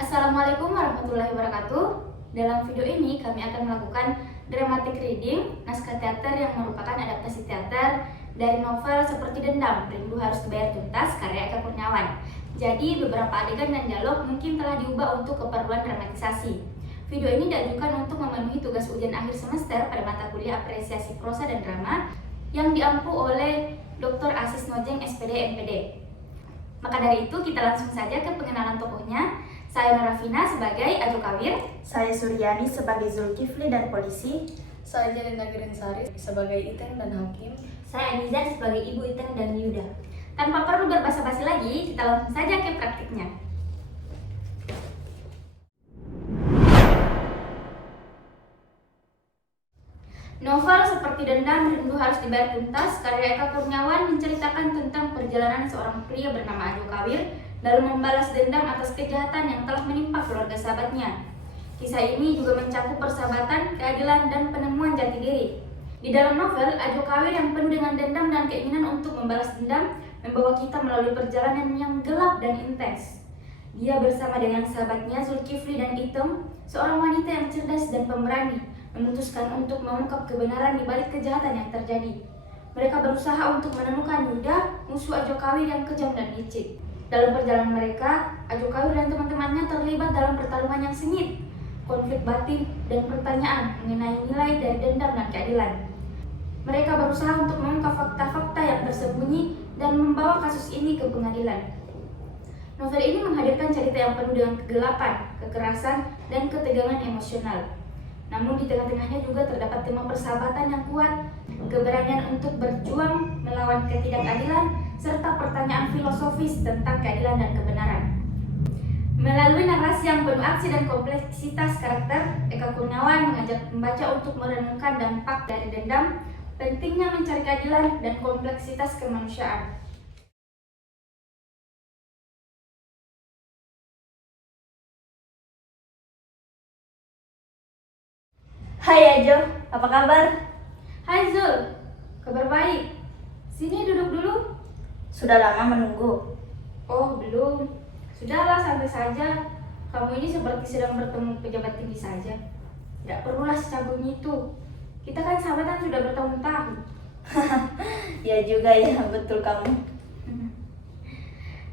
Assalamualaikum warahmatullahi wabarakatuh. Dalam video ini kami akan melakukan dramatic reading naskah teater yang merupakan adaptasi teater dari novel Seperti Dendam, Rindu Harus Dibayar Tuntas karya Eka Kurniawan. Jadi beberapa adegan dan dialog mungkin telah diubah untuk keperluan dramatisasi. Video ini diajukan untuk memenuhi tugas ujian akhir semester pada mata kuliah apresiasi prosa dan drama yang diampu oleh Dr. Asis Nojeng SPD MPD. Maka dari itu kita langsung saja ke pengenalan tokohnya. Saya Norafina sebagai Ajo Kawir. Saya Suryani sebagai Zulkifli dan polisi. Saya Jelena Girinsari sebagai Iten dan Hakim. Saya Anizar sebagai Ibu Iten dan Yuda. Tanpa perlu berbasa-basi lagi, kita langsung saja ke praktiknya. Novel Seperti Dendam, Rindu Harus Dibayar Tuntas karya Eka Kurniawan menceritakan tentang perjalanan seorang pria bernama Ajo Kawir dalam membalas dendam atas kejahatan yang telah menimpa keluarga sahabatnya. Kisah ini juga mencakup persahabatan, keadilan, dan penemuan jati diri. Di dalam novel, Ajo Kawir yang penuh dengan dendam dan keinginan untuk membalas dendam membawa kita melalui perjalanan yang gelap dan intens. Dia bersama dengan sahabatnya Zulkifli dan Item, seorang wanita yang cerdas dan pemberani, memutuskan untuk mengungkap kebenaran di balik kejahatan yang terjadi. Mereka berusaha untuk menemukan Yuda, musuh Ajo Kawir yang kejam dan licik. Dalam perjalanan mereka, Ajo Kawir dan teman-temannya terlibat dalam pertarungan yang sengit, konflik batin, dan pertanyaan mengenai nilai dari dendam dan keadilan. Mereka berusaha untuk mengungkap fakta-fakta yang tersembunyi dan membawa kasus ini ke pengadilan. Novel ini menghadirkan cerita yang penuh dengan kegelapan, kekerasan, dan ketegangan emosional. Namun di tengah-tengahnya juga terdapat tema persahabatan yang kuat, keberanian untuk berjuang melawan ketidakadilan, serta pertanyaan filosofis tentang keadilan dan kebenaran. Melalui narasi yang penuh aksi dan kompleksitas karakter, Eka Kurniawan mengajak pembaca untuk merenungkan dampak dari dendam, pentingnya mencari keadilan, dan kompleksitas kemanusiaan. Hai Ajo, apa kabar? Hai Zul, kabar baik. Sini duduk dulu. Sudah lama menunggu. Oh, belum. Sudahlah, santai saja. Kamu ini seperti sedang bertemu pejabat tinggi saja. Tidak perlulah secanggung itu. Kita kan sahabatan sudah bertahun-tahun. Ya juga ya, betul kamu.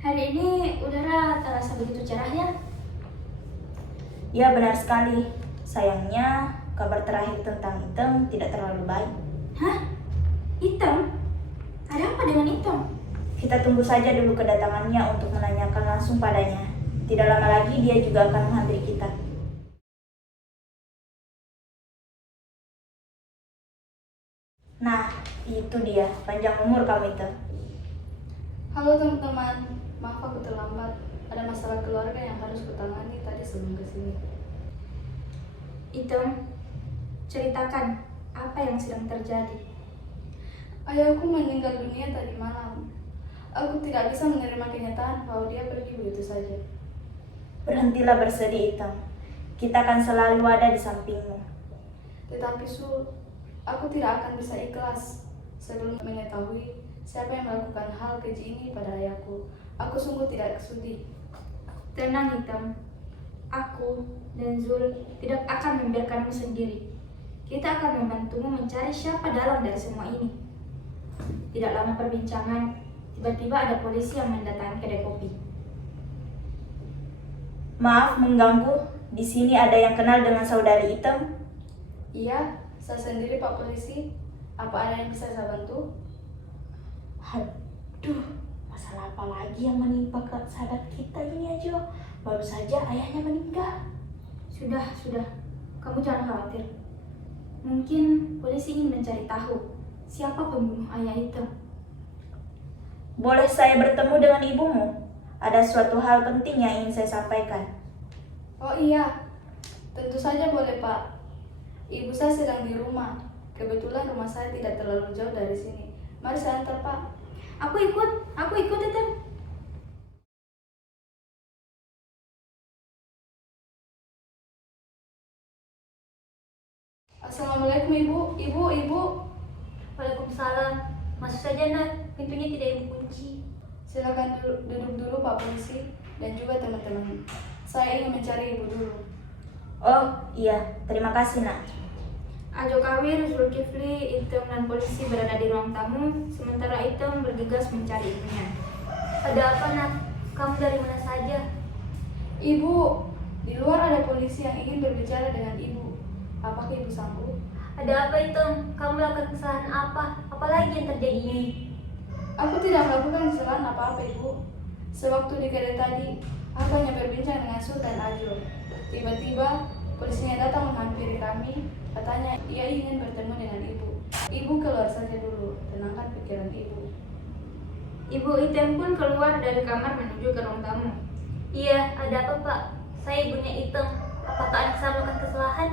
Hari ini udara terasa begitu cerah ya? Ya benar sekali. Sayangnya kabar terakhir tentang Item tidak terlalu baik. Hah? Item? Ada apa dengan Item? Kita tunggu saja dulu kedatangannya untuk menanyakan langsung padanya. Tidak lama lagi dia juga akan menghampiri kita. Nah, itu dia, panjang umur kamu itu. Halo teman-teman, maaf aku terlambat. Ada masalah keluarga yang harus kutangani tadi sebelum kesini. Item, ceritakan apa yang sedang terjadi. Ayahku meninggal dunia tadi malam. Aku tidak bisa menerima kenyataan bahwa dia pergi begitu saja. Berhentilah bersedih, Item. Kita akan selalu ada di sampingmu. Tetapi aku tidak akan bisa ikhlas sebelum mengetahui siapa yang melakukan hal keji ini pada ayahku. Aku sungguh tidak sudi. Tenang Item, aku dan Zul tidak akan membiarkanmu sendiri. Kita akan membantumu mencari siapa dalang dari semua ini. Tidak lama perbincangan, tiba-tiba ada polisi yang mendatangi kedai kopi. Maaf mengganggu, di sini ada yang kenal dengan saudari Item? Iya, saya sendiri Pak Polisi. Apa ada yang bisa saya bantu? Aduh, masalah apa lagi yang menimpa ke sahabat kita ini aja? Baru saja ayahnya meninggal. Sudah, kamu jangan khawatir. Mungkin polisi ingin mencari tahu siapa pembunuh ayah itu. Boleh saya bertemu dengan ibumu? Ada suatu hal penting yang ingin saya sampaikan. Oh iya, tentu saja boleh Pak. Ibu saya sedang di rumah. Kebetulan rumah saya tidak terlalu jauh dari sini. Mari saya antar Pak. Aku ikut Item. Assalamualaikum Ibu. Waalaikumsalam. Masuk saja nak, pintunya tidak ibu kunci. Silakan duduk dulu Pak Polisi dan juga teman-teman. Saya ingin mencari ibu dulu. Oh iya, terima kasih nak. Ajo Kawir, Zulkifli, Item dan polisi berada di ruang tamu, sementara Item bergegas mencari ibunya. Ada apa nak? Kamu dari mana saja? Ibu, di luar ada polisi yang ingin berbicara dengan ibu. Apakah ibu sanggup? Ada apa itu? Kamu melakukan kesalahan apa? Apalagi yang terjadi ini? Aku tidak melakukan kesalahan apa-apa, Ibu. Sewaktu di kedai tadi, aku hanya berbincang dengan Sul dan Ajo. Tiba-tiba, polisinya datang menghampiri kami. Katanya ia ingin bertemu dengan ibu. Ibu keluar saja dulu, tenangkan pikiran ibu. Ibu Item pun keluar dari kamar menuju ke ruang tamu. Iya, ada apa pak? Saya ibunya Item. Apakah anak saya melakukan kesalahan?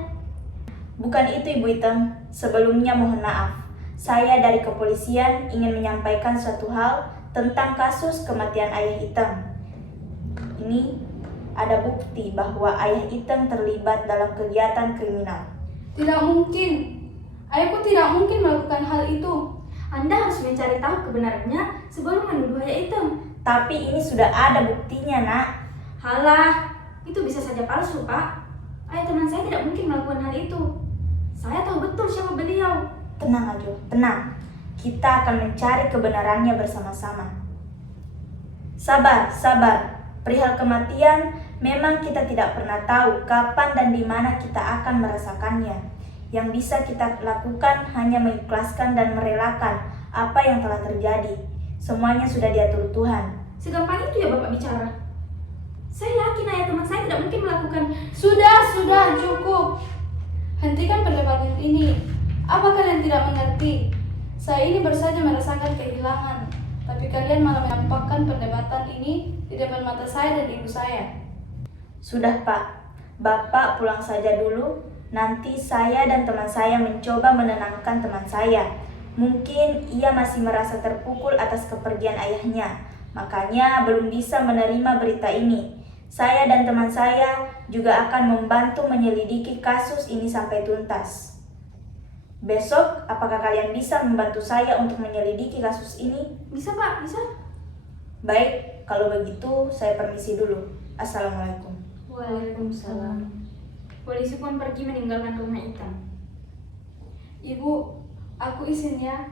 Bukan itu Ibu Item. Sebelumnya mohon maaf. Saya dari kepolisian ingin menyampaikan suatu hal tentang kasus kematian ayah Item. Ini ada bukti bahwa ayah Item terlibat dalam kegiatan kriminal. Tidak mungkin. Ayahku tidak mungkin melakukan hal itu. Anda harus mencari tahu kebenarannya sebelum menuduh ayah Item. Tapi ini sudah ada buktinya nak. Halah, itu bisa saja palsu, Pak. Ayah teman saya tidak mungkin melakukan hal itu. Saya tahu betul siapa beliau. Tenang Ajo, tenang. Kita akan mencari kebenarannya bersama-sama. Sabar, sabar. Perihal kematian, memang kita tidak pernah tahu kapan dan di mana kita akan merasakannya. Yang bisa kita lakukan hanya mengikhlaskan dan merelakan apa yang telah terjadi. Semuanya sudah diatur Tuhan. Segampang itu ya Bapak bicara. Saya yakin ayah teman saya tidak mungkin melakukan. Sudah, cukup. Hentikan perdebatan ini. Apa kalian tidak mengerti? Saya ini baru saja merasakan kehilangan. Tapi kalian malah menampakkan perdebatan ini di depan mata saya dan ibu saya. Sudah Pak, Bapak pulang saja dulu. Nanti saya dan teman saya mencoba menenangkan teman saya. Mungkin ia masih merasa terpukul atas kepergian ayahnya. Makanya belum bisa menerima berita ini. Saya dan teman saya juga akan membantu menyelidiki kasus ini sampai tuntas. Besok, apakah kalian bisa membantu saya untuk menyelidiki kasus ini? Bisa Pak, bisa. Baik, kalau begitu saya permisi dulu. Assalamualaikum. Waalaikumsalam. Polisi pun pergi meninggalkan rumah Item. Ibu, aku izin ya.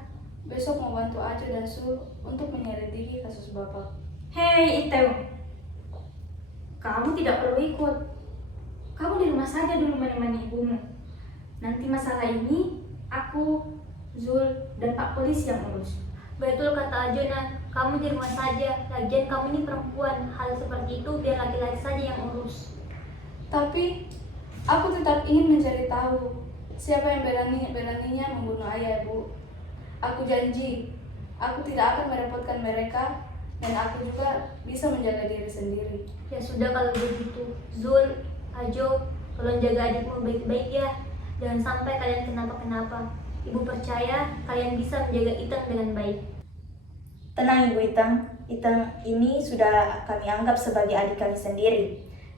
Besok mau bantu Ajo dan Sul untuk menyelidiki kasus Bapak. Hei Item, kamu tidak perlu ikut. Kamu di rumah saja dulu menemani ibumu. Nanti masalah ini aku, Zul, dan Pak Polisi yang urus. Betul kata Ajona, kamu di rumah saja. Lagian kamu ini perempuan. Hal seperti itu biar laki-laki saja yang urus. Tapi aku tetap ingin mencari tahu siapa yang beraninya membunuh ayah, Bu. Aku janji, aku tidak akan merepotkan mereka dan aku juga bisa menjaga diri sendiri. Ya sudah kalau begitu. Zul, Ajo, tolong jaga adikmu baik-baik ya. Jangan sampai kalian kenapa-kenapa. Ibu percaya kalian bisa menjaga Item dengan baik. Tenang Ibu Item, Item ini sudah kami anggap sebagai adik kami sendiri.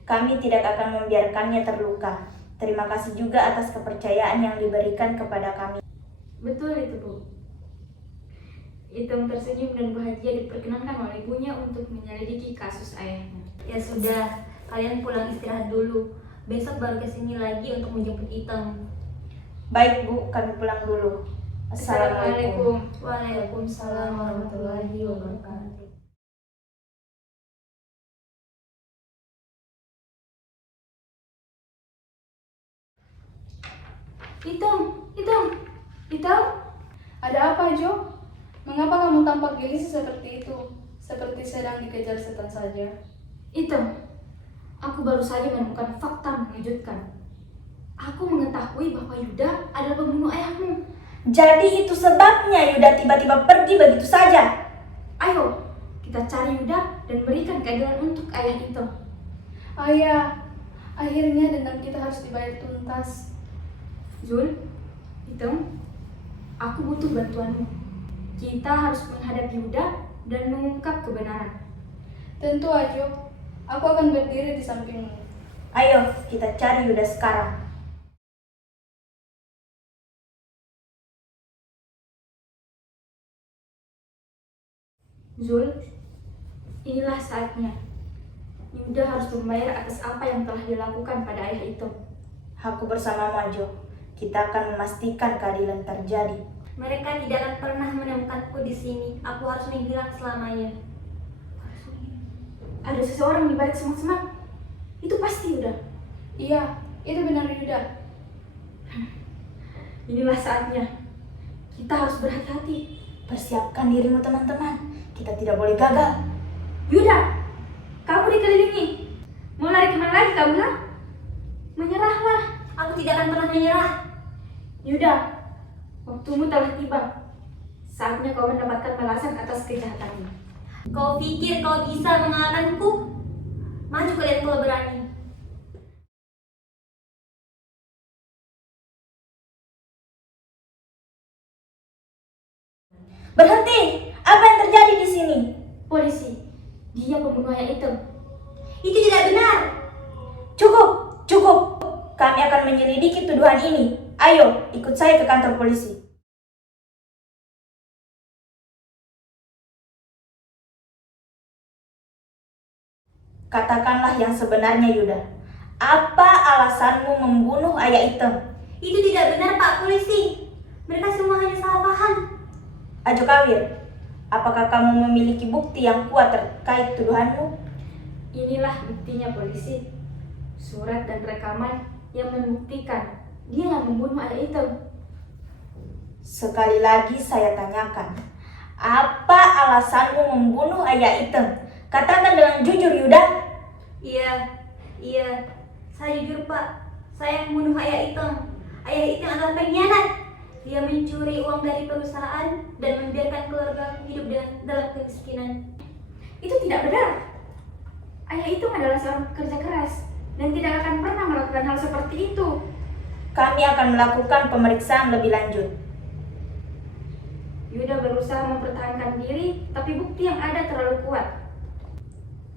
Kami tidak akan membiarkannya terluka. Terima kasih juga atas kepercayaan yang diberikan kepada kami. Betul itu Bu. Item tersenyum dan bahagia diperkenankan oleh ibunya untuk menyelidiki kasus ayahnya. Ya sudah, kalian pulang istirahat dulu. Besok baru kesini lagi untuk menjemput Item. Baik Bu, kami pulang dulu. Assalamualaikum. Waalaikumsalam warahmatullahi wabarakatuh. Item. Ada apa, Jo? Mengapa kamu tampak gelisah seperti itu? Seperti sedang dikejar setan saja. Item, aku baru saja menemukan fakta mengejutkan. Aku mengetahui bahwa Yuda adalah pembunuh ayahmu. Jadi itu sebabnya Yuda tiba-tiba pergi begitu saja. Ayo, kita cari Yuda dan berikan keadilan untuk ayah itu. Ayah, akhirnya dendam kita harus dibayar tuntas. Zul, Item, aku butuh bantuanmu. Kita harus menghadapi Yuda dan mengungkap kebenaran. Tentu, Ajo. Aku akan berdiri di sampingmu. Ayo, kita cari Yuda sekarang. Zul, inilah saatnya. Yuda harus membayar atas apa yang telah dilakukan pada ayah itu. Aku bersamamu, Ajo. Kita akan memastikan keadilan terjadi. Mereka tidak akan pernah menemukanku di sini. Aku harus menghilang selamanya. Ada seseorang di balik semak-semak. Itu pasti Yuda. Iya, itu benar Yuda. Inilah saatnya. Kita harus berhati-hati. Persiapkan dirimu, teman-teman. Kita tidak boleh gagal. Yuda, kamu dikelilingi. Mau lari kemana lagi kamu, ha? Menyerahlah. Aku tidak akan pernah menyerah. Yuda, waktumu telah tiba. Saatnya kau mendapatkan balasan atas kejahatanmu. Kau pikir kau bisa mengalahkanku? Maju kalian kalau berani. Berhenti! Apa yang terjadi di sini? Polisi, dia pembunuh ayah itu. Itu tidak benar. Cukup, cukup. Kami akan menyelidiki tuduhan ini. Ayo, ikut saya ke kantor polisi. Katakanlah yang sebenarnya, Yuda. Apa alasanmu membunuh ayah Item? Itu tidak benar, Pak Polisi. Mereka semua hanya salah paham. Ajo Kawir, apakah kamu memiliki bukti yang kuat terkait tuduhanmu? Inilah buktinya polisi. Surat dan rekaman yang membuktikan dia yang membunuh ayah itu. Sekali lagi saya tanyakan, apa alasanmu membunuh ayah Item? Katakan dengan jujur, Yuda. Iya. Saya jujur, Pak. Saya membunuh ayah Item. Ayah Item adalah pengkhianat. Dia mencuri uang dari perusahaan dan membiarkan keluarga hidup dalam kemiskinan. Itu tidak benar. Ayah itu adalah seorang pekerja keras dan tidak akan pernah melakukan hal seperti itu. Kami akan melakukan pemeriksaan lebih lanjut. Yuda berusaha mempertahankan diri, tapi bukti yang ada terlalu kuat.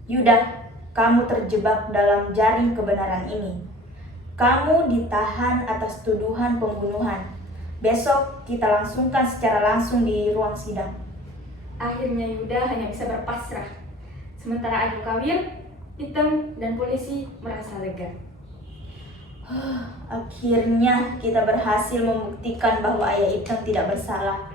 Yuda, kamu terjebak dalam jaring kebenaran ini. Kamu ditahan atas tuduhan pembunuhan. Besok kita langsungkan secara langsung di ruang sidang. Akhirnya Yuda hanya bisa berpasrah. Sementara Ajo Kawir, Item, dan polisi merasa lega. Akhirnya kita berhasil membuktikan bahwa ayah Item tidak bersalah.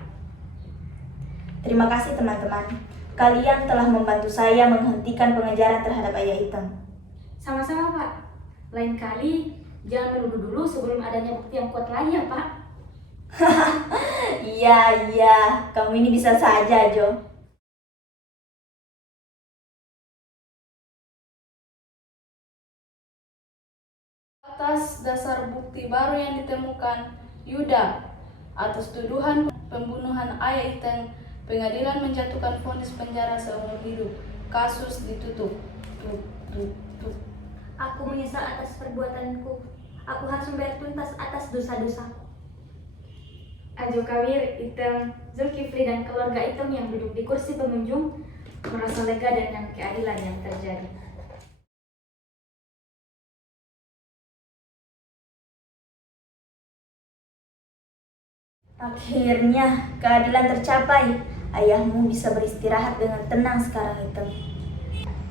Terima kasih teman-teman. Kalian telah membantu saya menghentikan pengejaran terhadap ayah Item. Sama-sama, Pak. Lain kali jangan menuduh dulu sebelum adanya bukti yang kuat lagi ya, Pak. Iya, kamu ini bisa saja, Jo. Atas dasar bukti baru yang ditemukan, Yuda, atas tuduhan pembunuhan ayah Item, pengadilan menjatuhkan vonis penjara seumur hidup. Kasus ditutup. Aku menyesal atas perbuatanku. Aku harus membayar tuntas atas dosa-dosa. Ajo Kawir, Item, Zulkifli, dan keluarga Item yang duduk di kursi pengunjung merasa lega dengan keadilan yang terjadi. Akhirnya keadilan tercapai. Ayahmu bisa beristirahat dengan tenang sekarang, Item.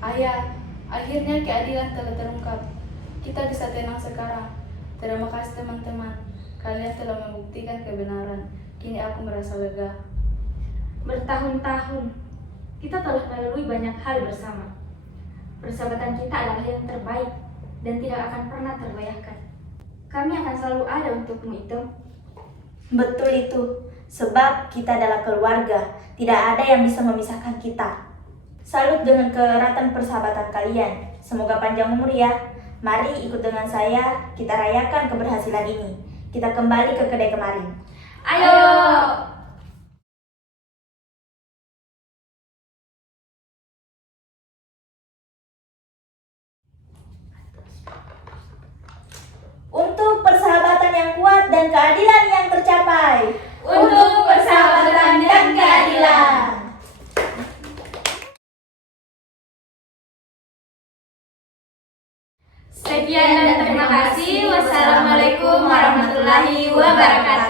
Ayah, akhirnya keadilan telah terungkap. Kita bisa tenang sekarang. Terima kasih teman-teman. Kalian telah membuktikan kebenaran. Kini aku merasa lega. Bertahun-tahun, kita telah melalui banyak hal bersama. Persahabatan kita adalah yang terbaik dan tidak akan pernah terbayarkan. Kami akan selalu ada untukmu, Item. Betul itu, sebab kita adalah keluarga. Tidak ada yang bisa memisahkan kita. Salut dengan keeratan persahabatan kalian. Semoga panjang umur ya. Mari ikut dengan saya, kita rayakan keberhasilan ini. Kita kembali ke kedai kemarin. Ayo! Untuk persahabatan yang kuat dan keadilan yang tercapai. Untuk persahabatan dan keadilan. Sekian dan terima kasih. Wassalamualaikum warahmatullahi wabarakatuh.